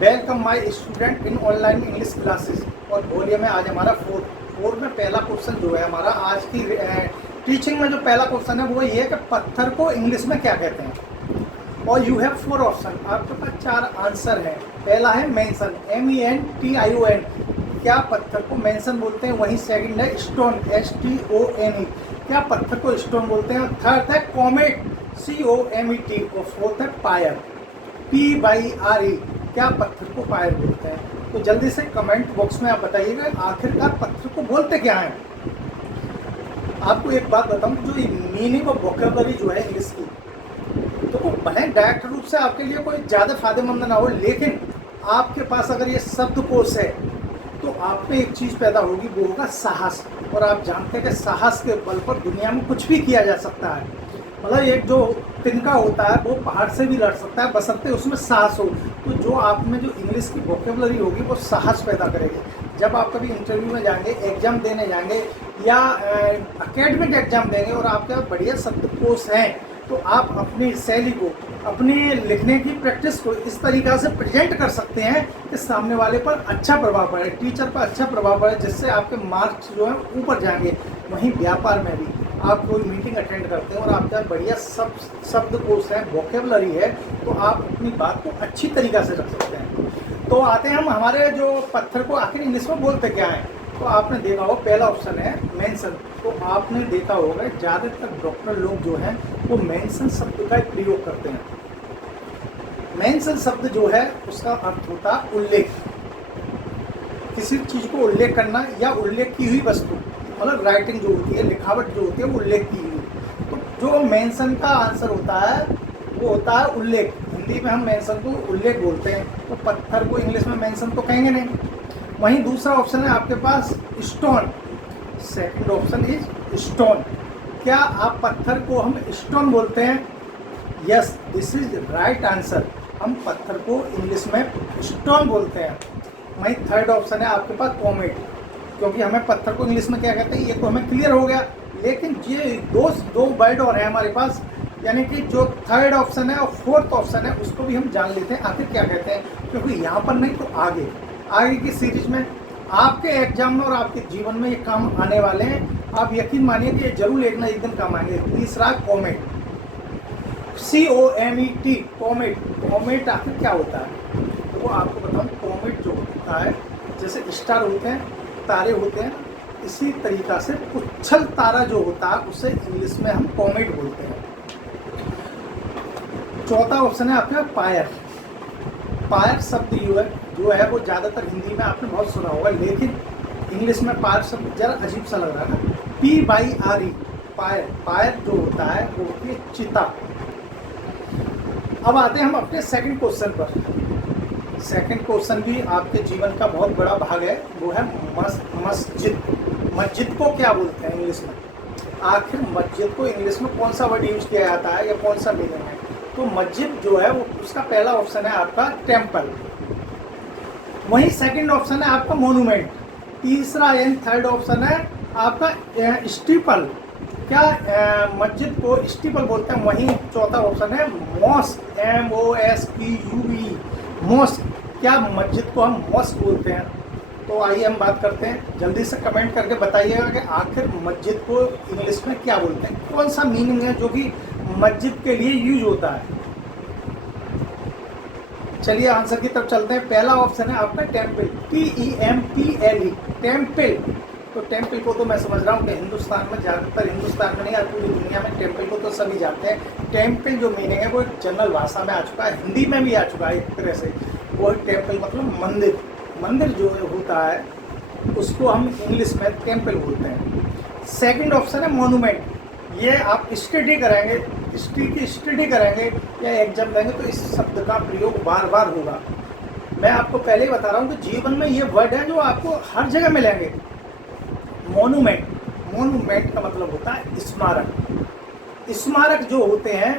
Welcome my student in online English classes. और बोलिए में आज हमारा फोर में पहला क्वेश्चन जो है हमारा आज की टीचिंग में जो पहला क्वेश्चन है वो ये है कि पत्थर को इंग्लिश में क्या कहते हैं। और यू हैव 4 ऑप्शन, आपके पास 4 आंसर हैं। पहला है मेंशन, MENTION, क्या पत्थर को मेंशन बोलते हैं। वहीं सेकंड है स्टोन, STONE, क्या पत्थर को स्टोन बोलते हैं। थर्ड है कॉमेट, COMET। और फोर्थ है पायर, PYRE, क्या पत्थर को पायर बोलते हैं। तो जल्दी से कमेंट बॉक्स में आप बताइएगा आखिरकार पत्थर को बोलते क्या हैं। आपको एक बात बताऊं, जो मीनिंग और वोकैबुलरी जो है इंग्लिश की, तो वो भले डायरेक्ट रूप से आपके लिए कोई ज़्यादा फायदेमंद ना हो, लेकिन आपके पास अगर ये शब्दकोश है तो आप में एक चीज़ पैदा होगी, वो होगा साहस। और आप जानते हैं कि साहस के बल पर दुनिया में कुछ भी किया जा सकता है। मतलब एक जो तिनका होता है वो पहाड़ से भी लड़ सकता है, बशर्ते उसमें साहस हो। तो जो आप में जो इंग्लिश की वोकैबुलरी होगी वो साहस पैदा करेगी। जब आप कभी इंटरव्यू में जाएंगे, एग्जाम देने जाएंगे या एकेडमिक एग्जाम देंगे और आपके पास बढ़िया शब्दकोश हैं, तो आप अपनी शैली को, अपनी लिखने की प्रैक्टिस को इस तरीक़ा से प्रेजेंट कर सकते हैं कि सामने वाले पर अच्छा प्रभाव पड़े, टीचर पर अच्छा प्रभाव पड़े, जिससे आपके मार्क्स जो है ऊपर जाएंगे। वहीं व्यापार में भी आप कोई मीटिंग अटेंड करते हैं और आपका बढ़िया शब्दकोश है, वोकैबुलरी है, तो आप अपनी बात को अच्छी तरीक़ा से रख सकते हैं। तो आते हैं हम हमारे जो पत्थर को आखिर इंग्लिश में बोलते क्या हैं। तो आपने देखा होगा पहला ऑप्शन है मेंशन। तो आपने देखा होगा ज़्यादातर डॉक्टर लोग जो हैं वो मेंशन शब्द का प्रयोग करते हैं। मेंशन शब्द जो है उसका अर्थ होता है उल्लेख, किसी चीज़ को उल्लेख करना या उल्लेख की हुई वस्तु, मतलब राइटिंग जो होती है, लिखावट जो होती है वो उल्लेख की हुई। तो जो मेंशन का आंसर होता है वो होता है उल्लेख। हिंदी में हम मेंशन को उल्लेख बोलते हैं, तो पत्थर को इंग्लिश में मेंशन तो कहेंगे नहीं। वहीं दूसरा ऑप्शन है आपके पास stone, second option is stone, क्या आप पत्थर को हम स्टोन बोलते हैं। Yes, this is right answer, हम पत्थर को इंग्लिश में स्टोन बोलते हैं। वहीं थर्ड ऑप्शन है आपके पास कॉमेट, क्योंकि हमें पत्थर को इंग्लिश में क्या कहते हैं ये तो हमें क्लियर हो गया, लेकिन ये दो वर्ड और हैं हमारे पास, यानी कि जो थर्ड ऑप्शन है और फोर्थ ऑप्शन है उसको भी हम जान लेते हैं आखिर क्या कहते हैं। क्योंकि यहाँ पर नहीं तो आगे की सीरीज में आपके एग्जाम में और आपके जीवन में ये काम आने वाले हैं। आप यकीन मानिए कि ये जरूर एक ना एक दिन काम आएंगे। तीसरा कॉमेट, COMET, कॉमेट। कॉमेट आखिर क्या होता है तो वो आपको बताऊँ। कॉमेट जो होता है, जैसे स्टार होते हैं, तारे होते हैं, इसी तरीक़ा से उच्छल तारा जो होता है उसे इंग्लिश में हम कॉमेट बोलते हैं। चौथा ऑप्शन है आपके पायर। पायर शब्द जो है वो ज़्यादातर हिंदी में आपने बहुत सुना होगा, लेकिन इंग्लिश में पायर शब्द जरा अजीब सा लग रहा है ना। PYRE, pier. पायर जो होता है वो होती है चिता। अब आते हैं हम अपने सेकंड क्वेश्चन पर। सेकंड क्वेश्चन भी आपके जीवन का बहुत बड़ा भाग है, वो है मस्जिद। मस्जिद को क्या बोलते हैं इंग्लिश में। आखिर मस्जिद को इंग्लिश में कौन सा वर्ड यूज किया जाता है या कौन सा मीनिंग है। तो मस्जिद जो है वो उसका पहला ऑप्शन है आपका टेम्पल। वहीं सेकंड ऑप्शन है आपका मोनूमेंट। तीसरा एंड थर्ड ऑप्शन है आपका स्टीपल, क्या मस्जिद को स्टीपल बोलते हैं। वहीं चौथा ऑप्शन है मॉस्क, MOSQUE, मॉस्क, क्या मस्जिद को हम मॉस्क बोलते हैं। तो आइए हम बात करते हैं, जल्दी से कमेंट करके बताइएगा कि आखिर मस्जिद को इंग्लिश में क्या बोलते हैं, कौन सा मीनिंग है जो कि मस्जिद के लिए यूज होता है। चलिए आंसर की तरफ चलते हैं। पहला ऑप्शन है आपका टेम्पल, TEMPLE, टेम्पल। तो टेम्पल को तो मैं समझ रहा हूँ कि हिंदुस्तान में, ज़्यादातर हिंदुस्तान में नहीं यार पूरी दुनिया में टेम्पल को तो सभी जानते हैं। टेम्पल जो मीनिंग है वो जनरल भाषा में आ चुका है, हिंदी में भी आ चुका है एक तरह से। वो टेम्पल मतलब मंदिर। मंदिर जो होता है उसको हम इंग्लिश में टेम्पल बोलते हैं। सेकंड ऑप्शन है मोनूमेंट, ये आप स्टडी करेंगे, हिस्ट्री की स्टडी करेंगे या एग्जाम देंगे तो इस शब्द का प्रयोग बार बार होगा। मैं आपको पहले ही बता रहा हूँ कि जीवन में ये वर्ड है जो आपको हर जगह मिलेंगे। मोनूमेंट, मोनूमेंट का मतलब होता है स्मारक। स्मारक जो होते हैं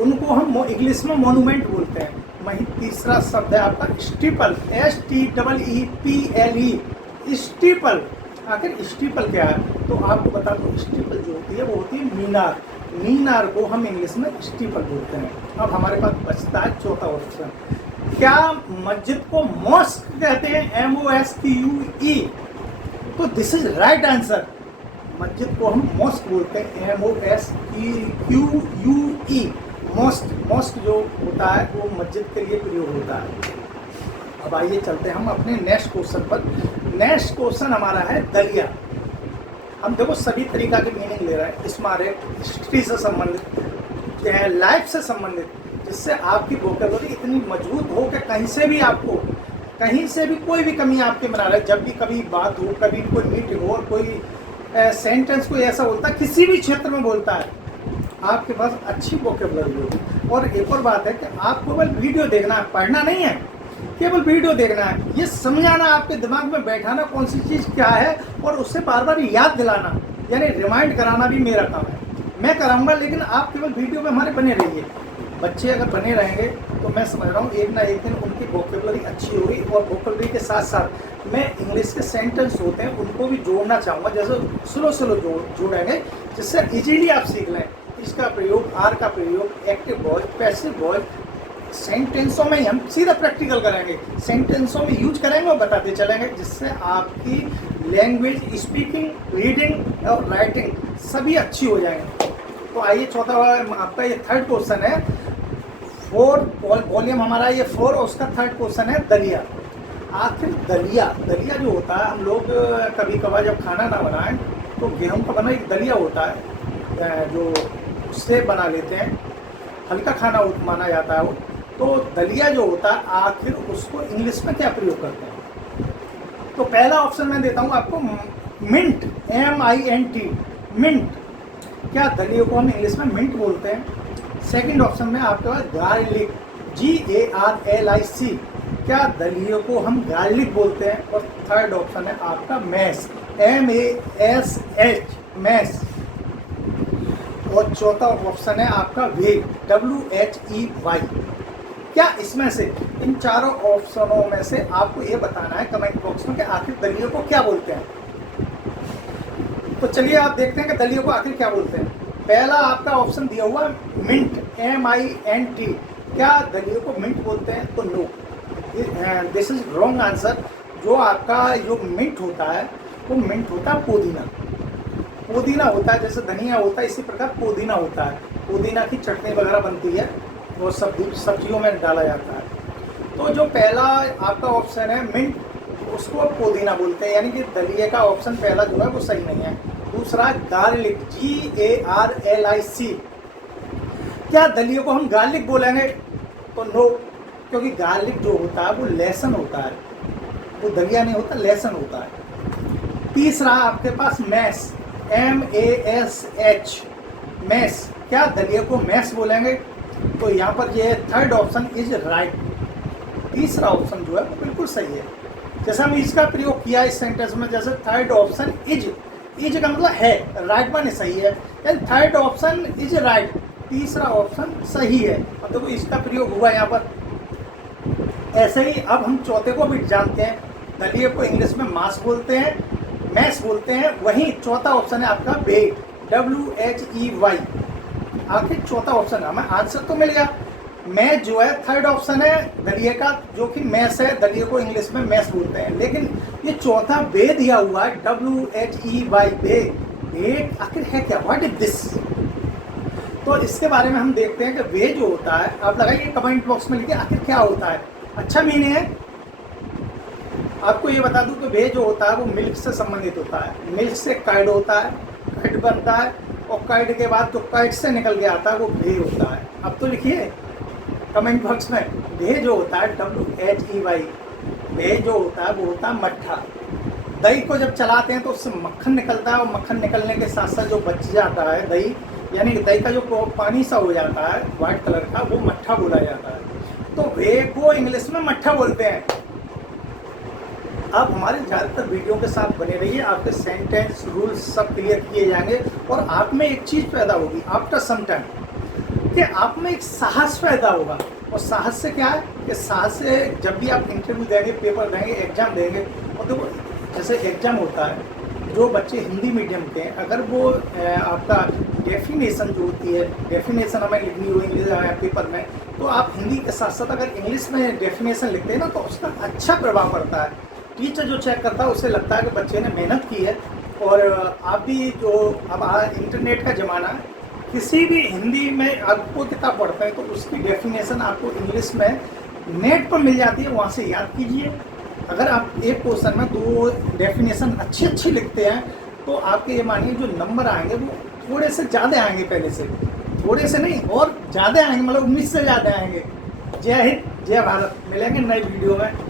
उनको हम इंग्लिश में मोनूमेंट बोलते हैं। वहीं तीसरा शब्द है आपका स्टीपल, STEEPLE, स्टीपल। आखिर स्टीपल क्या है तो आपको बता दूं, स्टीपल जो होती है वो होती है मीनार। मीनार को हम इंग्लिश में स्टीपल बोलते हैं। अब हमारे पास बचता है चौथा ऑप्शन, क्या मस्जिद को मॉस्क कहते हैं? MOSQE। तो दिस इज राइट आंसर। मस्जिद को हम मॉस्क बोलते हैं, MOSQE। मॉस्क, मॉस्क जो होता है वो मस्जिद के लिए प्रयोग होता है। अब आइए चलते हैं हम अपने नेक्स्ट क्वेश्चन पर। नेक्स्ट क्वेश्चन हमारा है दलिया। हम देखो सभी तरीका की मीनिंग ले रहे हैं, स्मारक, हिस्ट्री से संबंधित, लाइफ से संबंधित, जिससे आपकी वोकेबलरी इतनी मजबूत हो कि कहीं से भी आपको, कहीं से भी कोई भी कमी आपके में ना रहे। जब भी कभी बात हो, कभी कोई मीटिंग हो और कोई सेंटेंस कोई ऐसा बोलता है, किसी भी क्षेत्र में बोलता है, आपके पास अच्छी वोकेबलरी होगी। और एक और बात है कि आपको केवल वीडियो देखना है, पढ़ना नहीं है, केवल वीडियो देखना है। ये समझाना, आपके दिमाग में बैठाना कौन सी चीज़ क्या है और उससे बार बार याद दिलाना, यानी रिमाइंड कराना भी मेरा काम है। मैं कराऊंगा, लेकिन आप केवल वीडियो में हमारे बने रहिए। बच्चे अगर बने रहेंगे तो मैं समझ रहा हूँ एक ना एक दिन उनकी वोकेबलरी अच्छी होगी। और वोकेबलरी के साथ साथ मैं इंग्लिश के सेंटेंस होते हैं उनको भी जोड़ना चाहूँगा, जैसे स्लो स्लो जोड़ेंगे, जिससे इजीली आप सीख लें। इसका प्रयोग, आर का प्रयोग, एक्टिव वॉइस, पैसिव वॉइस, सेंटेंसों में ही हम सीधा प्रैक्टिकल करेंगे, सेंटेंसों में यूज करेंगे और बताते चलेंगे, जिससे आपकी लैंग्वेज, स्पीकिंग, रीडिंग और राइटिंग सभी अच्छी हो जाएंगी। तो आइए चौथा आपका ये थर्ड क्वेश्चन है। 4 वॉल्यूम हमारा ये 4 और उसका थर्ड क्वेश्चन है दलिया। आखिर दलिया, दलिया जो होता है, हम लोग कभी कभार जब खाना ना बनाएं तो गेहूं का बना एक दलिया होता है जो उससे बना लेते हैं, हल्का खाना माना जाता है वो। तो दलिया जो होता है, आखिर उसको इंग्लिश में क्या प्रयोग करते हैं? तो पहला ऑप्शन मैं देता हूँ आपको, मिंट, MINT, मिंट। क्या दलिया को हम इंग्लिश में मिंट बोलते हैं? सेकंड ऑप्शन में आपके पास गार्लिक, GARLIC। क्या दलिया को हम गार्लिक बोलते हैं? और थर्ड ऑप्शन है आपका मैश, MASH, मैश। और चौथा ऑप्शन है आपका वे, WHEY। क्या इसमें से, इन चारों ऑप्शनों में से आपको ये बताना है कमेंट बॉक्स में कि आखिर दलिया को क्या बोलते हैं। तो चलिए आप देखते हैं कि दलिया को आखिर क्या बोलते हैं। पहला आपका ऑप्शन दिया हुआ मिंट, MINT। क्या दलिया को मिंट बोलते हैं? तो no, this is wrong answer. जो आपका जो मिंट होता है वो मिंट होता है पुदीना। पुदीना होता है, जैसे धनिया होता है, इसी प्रकार पुदीना होता है। पुदीना की चटनी वगैरह बनती है, वो सब्जियों में डाला जाता है। तो जो पहला आपका ऑप्शन है मिंट, उसको पुदीना बोलते हैं, यानी कि दलिया का ऑप्शन पहला जो है वो सही नहीं है। दूसरा गार्लिक, GARLIC। क्या दलिया को हम गार्लिक बोलेंगे? तो नो, क्योंकि गार्लिक जो होता है वो लहसुन होता है, वो दलिया नहीं होता, लहसुन होता है। तीसरा आपके पास मैश, MASH, मैश। क्या दलिया को मैश बोलेंगे? तो यहाँ पर ये थर्ड ऑप्शन इज राइट। तीसरा ऑप्शन जो है वो बिल्कुल सही है। जैसे हम इसका प्रयोग किया इस सेंटेंस में, जैसे थर्ड ऑप्शन इज का मतलब है, राइट माने सही है, यानी थर्ड ऑप्शन इज राइट, तीसरा ऑप्शन सही है। अब देखो इसका प्रयोग हुआ यहाँ पर। ऐसे ही अब हम चौथे को भी जानते हैं। दलिया को इंग्लिश में मास बोलते हैं, मैश बोलते हैं। वहीं चौथा ऑप्शन है आपका वे, WHEY। आखिर चौथा ऑप्शन है, हमें आंसर तो मिल गया। मैश जो है थर्ड ऑप्शन है दलिया का, जो कि मैश है, दलिया को इंग्लिश में मैश बोलते हैं। लेकिन ये चौथा वे दिया हुआ है, WHEY, वे आखिर है क्या? What is this? तो इसके बारे में हम देखते हैं कि वे जो होता है, आप लगाइए कमेंट बॉक्स में, लिखिए आखिर क्या होता है। अच्छा मीनिंग है। आपको ये बता दूं कि वे जो होता है वो मिल्क से संबंधित होता है। मिल्क से कर्ड होता है, कर्ड बनता है, और कर्ड के बाद जो कर्ड से निकल के आता है वो वे होता है। अब तो लिखिए कमेंट बॉक्स में, वे जो होता है WHEY, वे जो होता है वो होता है मट्ठा। दही को जब चलाते हैं तो उससे मक्खन निकलता है, और मक्खन निकलने के साथ साथ जो बच जाता है दही, यानी कि दही का जो पानी सा हो जाता है व्हाइट कलर का, वो मट्ठा बोला जाता है। तो वे को इंग्लिश में मट्ठा बोलते हैं। आप हमारे ज़्यादातर वीडियो के साथ बने रहिए, आपके सेंटेंस, रूल्स सब क्लियर किए जाएंगे, और आप में एक चीज़ पैदा होगी आफ्टर सम टाइम, कि आप में एक साहस पैदा होगा। और साहस से क्या है कि साहस से जब भी आप इंटरव्यू देंगे, पेपर देंगे, एग्जाम देंगे, और तो जैसे एग्जाम होता है, जो बच्चे हिंदी मीडियम के हैं, अगर वो आपका डेफिनेशन जो होती है, डेफिनेशन हमें लिखनी हो इंग्लिश पेपर में, तो आप हिंदी के साथ साथ अगर इंग्लिश में डेफिनेशन लिखते हैं ना तो उसका अच्छा प्रभाव पड़ता है। टीचर जो चेक करता है उसे लगता है कि बच्चे ने मेहनत की है। और आप भी जो अब इंटरनेट का ज़माना है, किसी भी हिंदी में आपको किताब पढ़ते हैं तो उसकी डेफिनेशन आपको इंग्लिश में नेट पर मिल जाती है, वहाँ से याद कीजिए। अगर आप एक क्वेश्चन में 2 डेफिनेशन अच्छी लिखते हैं तो आपके ये मानिए जो नंबर आएंगे वो थोड़े से ज़्यादा आएंगे, पहले से थोड़े से नहीं और ज़्यादा आएंगे, मतलब 19 से ज़्यादा आएंगे। जय हिंद, जय भारत। मिलेंगे नई वीडियो में।